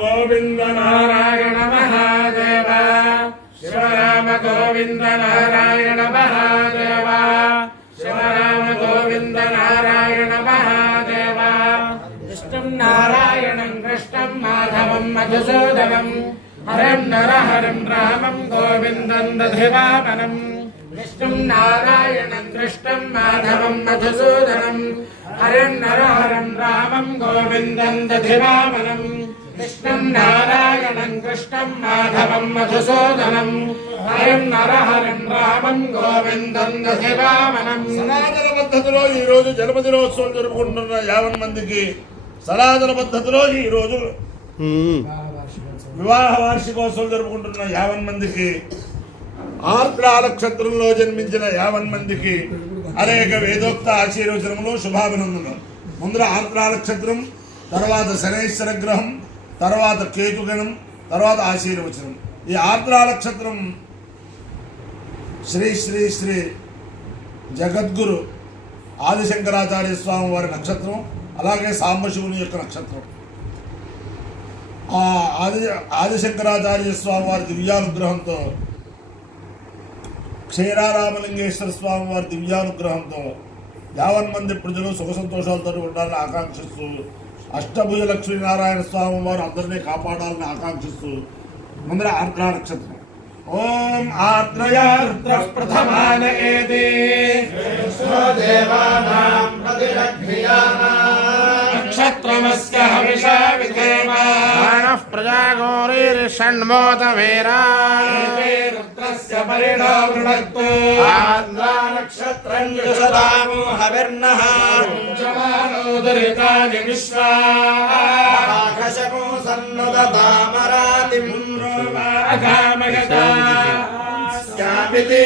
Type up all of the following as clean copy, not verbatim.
గోవింద నారాయణ మహాదేవ శివరామ గోవింద నారాయణ మహాదేవ శివరామ గోవింద నారాయణ మహాదేవ విష్ణుం నారాయణం కృష్ణం మాధవం మధుసూదనం హరం నరహరం రామం గోవిందం దధివామనం విష్ణుం నారాయణం కృష్ణం మాధవం మధుసూదనం హరం నరహరం రామం గోవిందం దధివామనం విష్ణుం నారాయణం కృష్ణం మాధవం మధుసూదనం హరం నరహరం రామం గోవిందం దధివామనం. సనాతన పద్ధతిలో ఈ రోజు జన్మదినోత్సవం జరుపుకుంటున్న 50 మందికి సనాతన పద్ధతిలో ఈ రోజు వివాహ వార్షికోత్సవం జరుపుకుంటున్న 50 మందికి ఆర్ద్ర నక్షత్రంలో జన్మించిన 50 మందికి అనేక వేదోక్త ఆశీర్వచనములు శుభాభినందనలు. ముందర ఆర్ద్ర నక్షత్రం, తర్వాత శనైశ్వర గ్రహం, తర్వాత కేతుగణం, తర్వాత ఆశీర్వచనం. ఈ ఆర్ద్ర నక్షత్రం శ్రీ శ్రీ శ్రీ జగద్గురు ఆదిశంకరాచార్య స్వామి వారి నక్షత్రం, అలాగే సాంబశివుని యొక్క నక్షత్రం. ఆ ఆదిశంకరాచార్య స్వామి వారి దివ్యానుగ్రహంతో, క్షీరారామలింగేశ్వర స్వామి వారి దివ్యానుగ్రహంతో 50 మంది ప్రజలు సుఖ సంతోషాలతో ఉండాలని ఆకాంక్షిస్తూ, అష్టభుజ లక్ష్మీనారాయణ స్వామి వారు అందరినీ కాపాడాలని ఆకాంక్షిస్తూ ముందర ఆర్ద్ర నక్షత్రం. ఓం ఆర్ద్రయా రుద్ర ప్రథమాన ఏదే దేవానాం నక్షత్రమస్య హవిషా విధేమ మానః ప్రజాగోరీర్షణ్మోత వీరా రుద్రస్య పరిణో వృణక్తు ఆర్ద్ర నక్షత్రం యుషదామో హవిర్నః జమానోదరితాని విశ్వా ఆకాశమో సన్నుదతామరాతిం అగామగతా స్యాపితే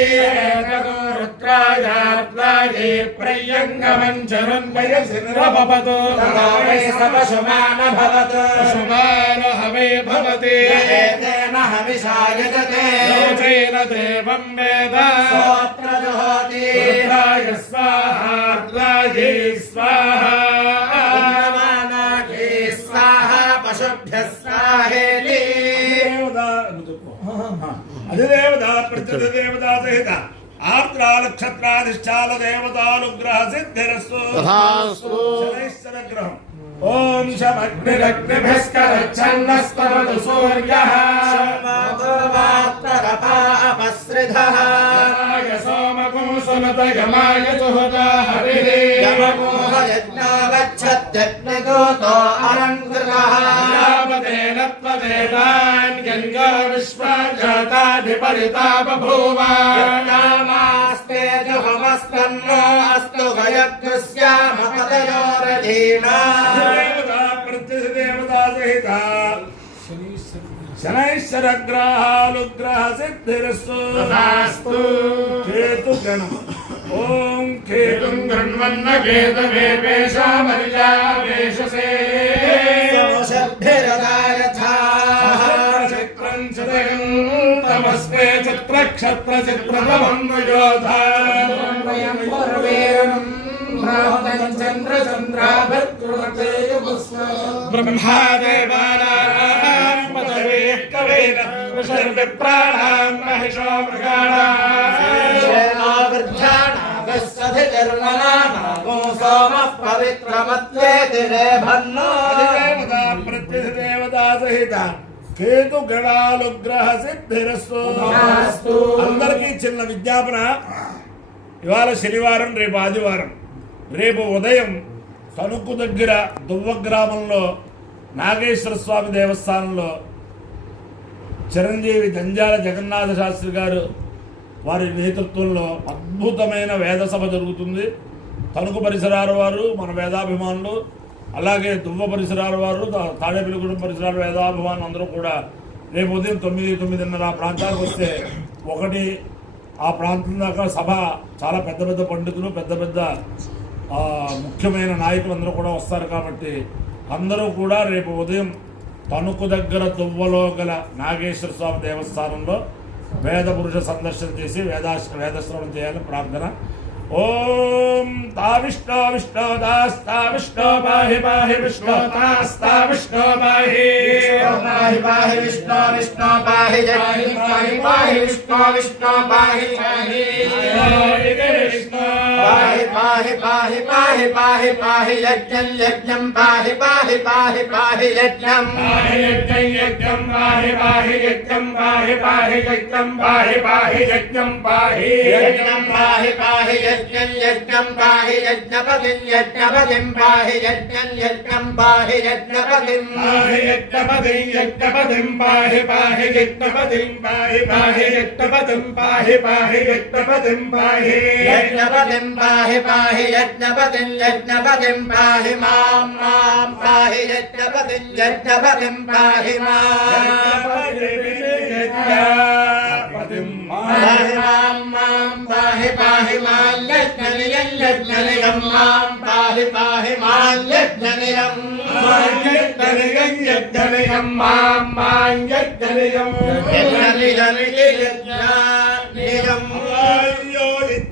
రుద్రాయార్ద్రాయే ప్రయంగమంచరం వయసిరవపతు తదావై సపశుమాన భవతు శుమాన హవే భవతి ఏతేన హవిషాయజతే లోచేన దేవం వేద స్తోత్ర జుహోతి రుద్రాయ స్వాహా రుద్రాయే స్వాహా నమానాకే స్వాహా పశుభ్యః స్వాహేతి. అధిదేవత ప్రత్యధిదేవతా సహిత ఆర్ద్ర నక్షత్రాధిష్టాన దేవతానుగ్రహ సిద్ధిరస్తు. శనైశ్వర గ్రహం. ఓం శమగ్నిరగ్నిభిస్కరఛన్నస్తవతు సూర్యః శోమాగోవాత్తరపాపస్రిధః సోమకం సునత యమాయ సుహృదా హరిః యమమోహ యజ్ఞావచ్చత్యగ్నిదూతో అలంకృతః యావదేన త్వదేవాన్ గంగా విశ్వజాతాధిపరితా బభూవ యామాస్తే జుహమస్తన్నో అస్తు గయకృస్యామ పదయోరధీనా. దేవతా సహిత శనైశ్వర గ్రహాలుగ్రహ సిద్ధిరస్తు. కేతు గణం. ఓం కేతుం గణ్వన్న కేతవే వేషామర్యావేషసే చిత్రం చిదయం తమస్మే చిత్రక్షత్ర చిత్రతమం యోధా బ్రహ్మాదేవానాం పదవే కవేన విప్రాణాం మహిషో ప్రత్యధిదేవతా సహిత కేతు గణాలుగ్రహ సిద్ధిరస్తు. అందరికీ చిన్న విజ్ఞాపన. ఇవాళ శనివారం, రేపు ఆదివారం. రేపు ఉదయం తణుకు దగ్గర దువ్వ గ్రామంలో నాగేశ్వర స్వామి దేవస్థానంలో చిరంజీవి దంజాల జగన్నాథ శాస్త్రి గారు వారి నేతృత్వంలో అద్భుతమైన వేద సభ జరుగుతుంది. తణుకు పరిసరాల వారు, మన వేదాభిమానులు, అలాగే దువ్వ పరిసరాల వారు, తాడేపల్లిగూడెం పరిసరాల వేదాభిమానులు అందరూ కూడా రేపు ఉదయం 9-9:30 ఆ ప్రాంతానికి వస్తే 1 ఆ ప్రాంతం దాకా సభ. చాలా పెద్ద పెద్ద పండితులు, పెద్ద పెద్ద ముఖ్యమైన నాయకులు అందరూ కూడా వస్తారు. కాబట్టి అందరూ కూడా రేపు ఉదయం తణుకు దగ్గర దువ్వలో గల నాగేశ్వర స్వామి దేవస్థానంలో వేద పురుష సందర్శన చేసి వేదశ్రవణం చేయాలని ప్రార్థన. ఓం తా విష్ణు విష్ణు దాస్తా విష్ణు పాహి పాహి విష్ణు దాస్తా విష్ణు పాహి పాహి పాహి విష్ణు విష్ణు పాహి పాహి పాహి పాహి విష్ణు విష్ణు పాహి పాహి విష్ణు పాహి పాహి పాహి పాహి పాహి పాహి యజ్ఞం యజ్ఞం పాహి పాహి పాహి పాహి యజ్ఞం పాహి యజ్ఞం యజ్ఞం పాహి పాహి యజ్ఞం పాహి పాహి యజ్ఞం పాహి పాహి యజ్ఞం పాహి యజ్ఞం పాహి పాహి యజ్ఞం యజ్ఞం పాహి యజ్ఞపతిం యజ్ఞపతిం పాహి యజ్ఞం యజ్ఞం పాహి యజ్ఞపతిం పాహి యజ్ఞపతిం యజ్ఞపతిం పాహి పాహి యజ్ఞపతిం పాహి పాహి యజ్ఞపతిం పాహి పాహి యజ్ఞపతిం పాహి యజ్ఞపతిం పాహి పాహి యజ్ఞపతిం యజ్ఞపతిం పాహి మాం మాం పాహి యజ్ఞపతిం యజ్ఞపతిం పాహి మాం పాహి మాం మాం పాహి పాహి మాం యజ్ఞనియం యజ్ఞనియం మాం పాహి పాహి మాం యజ్ఞనియం యజ్ఞనియం యజ్ఞనియం మాం మాం యజ్ఞనియం యజ్ఞనియం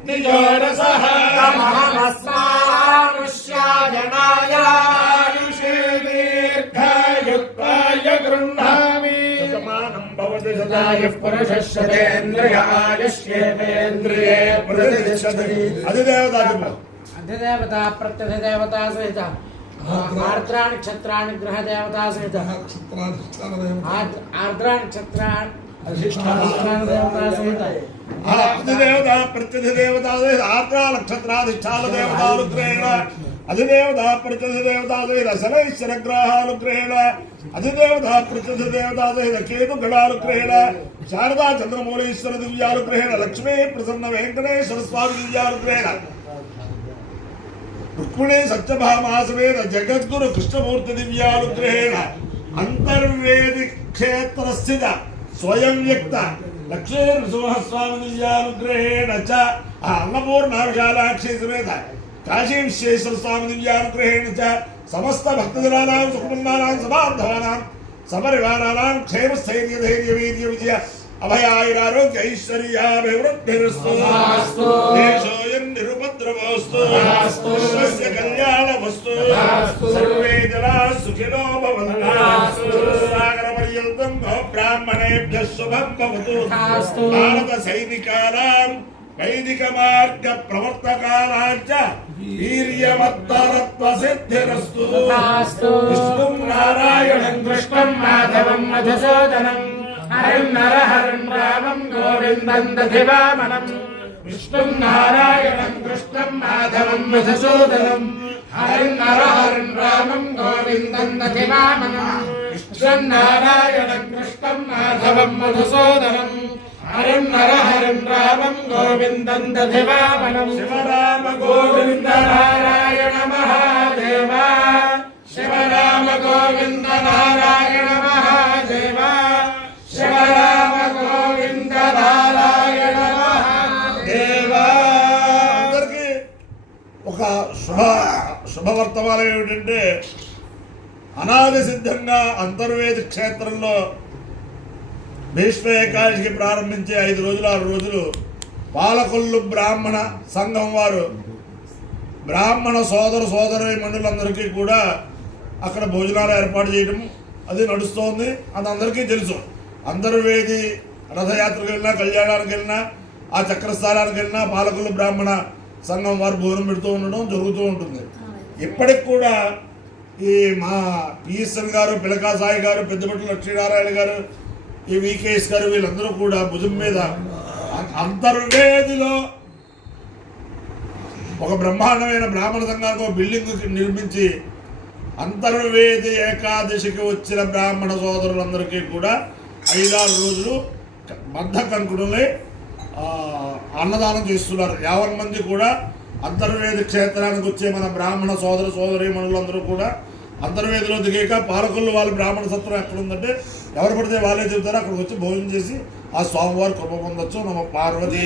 నియోరసః తమహమస్మానుష్యాయణాయ దీర్ఘాయుక్తాయ గృహ్ణామి శతమానం భవతి సదాయుః పురుషः శతేంద్రియ ఆయుష్యేంద్రియే ప్రతిష్టతి అధిదేవతాదిమ అధిదేవత ప్రత్యధిదేవత సహిత ఆర్ద్రా నక్షత్ర గ్రహ దేవతా సహిత ఆర్ద్రా నక్షత్ర దేవతా సహిత అధిదేవత ప్రత్యధిదేవత ఆర్ద్రా నక్షత్రాధిష్టాన దేవతానుగ్రహేణ అధిదేవత ప్రత్యధిదేవత సహిత శనైశ్వర గ్రహానుగ్రహేణ అధిదేవత ప్రత్యధిదేవత సహిత కేతు గణానుగ్రహేణ శారదా చంద్రమౌళీశ్వర దివ్యానుగ్రహేణ లక్ష్మీ ప్రసన్న వెంకటేశ్వర స్వామి దివ్యానుగ్రహేణ రుక్మిణీ సత్యభామాసమేత జగద్గురు కృష్ణమూర్తి దివ్యానుగ్రహేణ అంతర్వేది క్షేత్రస్థిత స్వయం వ్యక్త లక్ష్మీ నృసింహస్వామి దివ్యానుగ్రహేణ చ అన్నపూర్ణ విశాలాక్షి సమేత కాశీ విశ్వేశ్వర స్వామి దివ్యానుగ్రహేణ చ సమస్త భక్తజనానాం సుకుటుంబానాం సమాధవానాం సపరివారానాం క్షేమస్థైర్య ధైర్య వీర్య విజయ అభయాయురారోగ్య ఐశ్వర్యాభివృద్ధిరస్తు దేశోయం నిరుపద్రవస్తు విశ్వస్య కళ్యాణమస్తు సర్వే జనా సుఖినో భవంతు సాగర పర్యంతం బ్రాహ్మణేభ్యః శుభం భవతు భారత సైనికానాం వైదిక మార్గ ప్రవర్తకానాం చ వీర్యవత్తరత్వ సిద్ధిరస్తు విష్ణుం నారాయణం కృష్ణం మాధవం మధుసూదనం హరిం నరహరిం రామం గోవిందం దధివామనం విష్ణుం నారాయణం కృష్ణం మాధవం మధుసూదనం హరిం నరహరిం రామం గోవిందం దధివామనం విష్ణుం నారాయణం కృష్ణం మాధవం మధుసూదనం హరిం నరహరిం రామం గోవిందం దధివామనం శివరామ గోవింద నారాయణ మహాదేవ శివరామ గోవింద నారాయణ మహాదేవ శివరామ గోవింద నారాయణ మహాదేవ. అందరికీ ఒక శుభవర్తమానం ఏమిటంటే అనాది సిద్ధంగా అంతర్వేది క్షేత్రంలో భీష్మ ఏకాదశికి ప్రారంభించే 5 రోజులు 6 రోజులు పాలకొల్లు బ్రాహ్మణ సంఘం వారు బ్రాహ్మణ సోదరి మండలందరికీ కూడా అక్కడ భోజనాలు ఏర్పాటు చేయడం అది నడుస్తోంది. అది అందరికీ తెలుసు. అంతర్వేది రథయాత్రకు వెళ్ళినా కళ్యాణానికి వెళ్ళినా ఆ చక్రస్థానానికి వెళ్ళినా పాలకులు బ్రాహ్మణ సంఘం వారు భోజనం పెడుతూ ఉండడం జరుగుతూ ఉంటుంది. ఇప్పటికి కూడా ఈ మా పిఎస్ఎన్ గారు, పిలకా సాయి గారు, పెద్దపట్ల లక్ష్మీనారాయణ గారు, ఈ వికేఎస్ గారు వీళ్ళందరూ కూడా భుజం మీద అంతర్వేదిలో ఒక బ్రహ్మాండమైన బ్రాహ్మణ సంఘానికి ఒక బిల్డింగ్ నిర్మించి అంతర్వేది ఏకాదశికి వచ్చిన బ్రాహ్మణ సోదరులందరికీ కూడా 5-6 రోజులు బద్ధ కంకుడులై అన్నదానం చేస్తున్నారు. 50 మంది కూడా అంతర్వేది క్షేత్రానికి వచ్చే మన బ్రాహ్మణ సోదరీమణులందరూ కూడా అంతర్వేదిలో దిగాక పాలకొల్లు వాళ్ళ బ్రాహ్మణ సత్రం ఎక్కడుందంటే ఎవరు పడితే వాళ్ళే చెబుతారు. అక్కడికి వచ్చి భోజనం చేసి ఆ స్వామివారి కృప పొందొచ్చు. నమ పార్వతీ